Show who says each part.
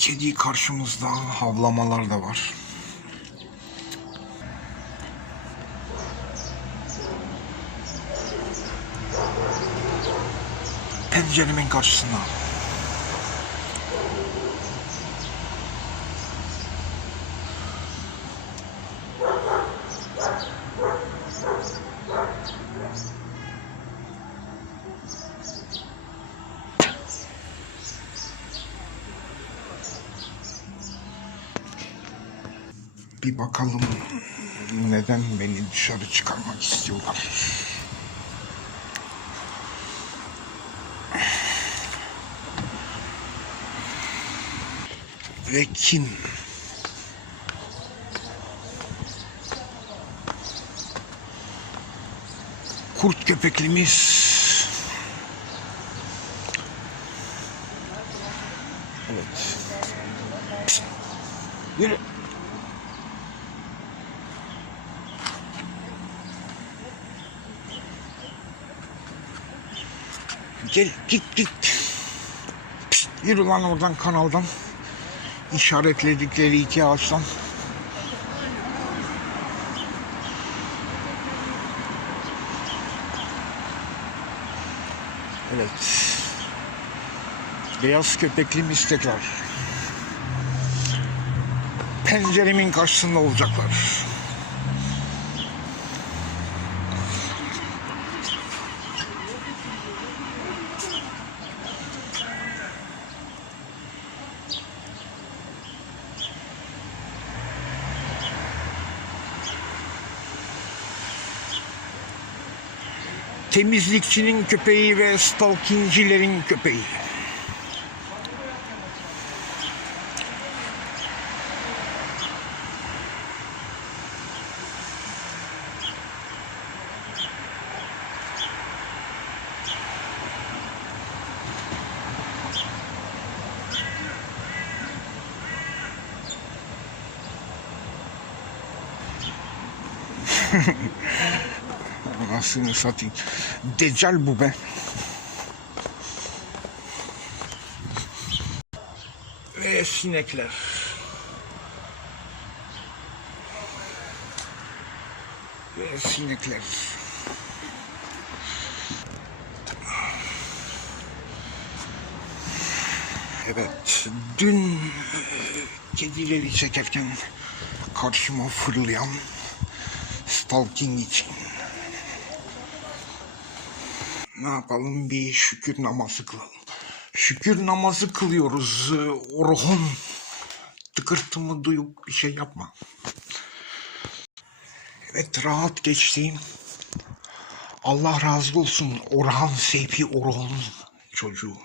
Speaker 1: Kedi karşımızda havlamalar da var. Penceremin karşısında. Bir bakalım neden beni dışarı çıkarmak istiyorlar. Ve kim? Kurt köpeklimiz. Evet. Pişt. Yürü. Gel git git. Pişt, yürü lan oradan kanaldan. İşaretledikleri iki ağaçtan. Evet. Beyaz köpeklimiz tekrar. Penceremin karşısında olacaklar. Temizlikçinin köpeği ve stalkingcilerin köpeği. Anasını satayım. Deccal bu be. Ve sinekler. Ve sinekler. Evet, dün e, kedileri çekerken karşıma fırlayan stalking için ne yapalım bir şükür namazı kılalım. Şükür namazı kılıyoruz. Orhun tıkırtımı duyup bir şey yapma. Evet rahat geçtiğim. Allah razı olsun Orhan Seyfi Orhun çocuğu.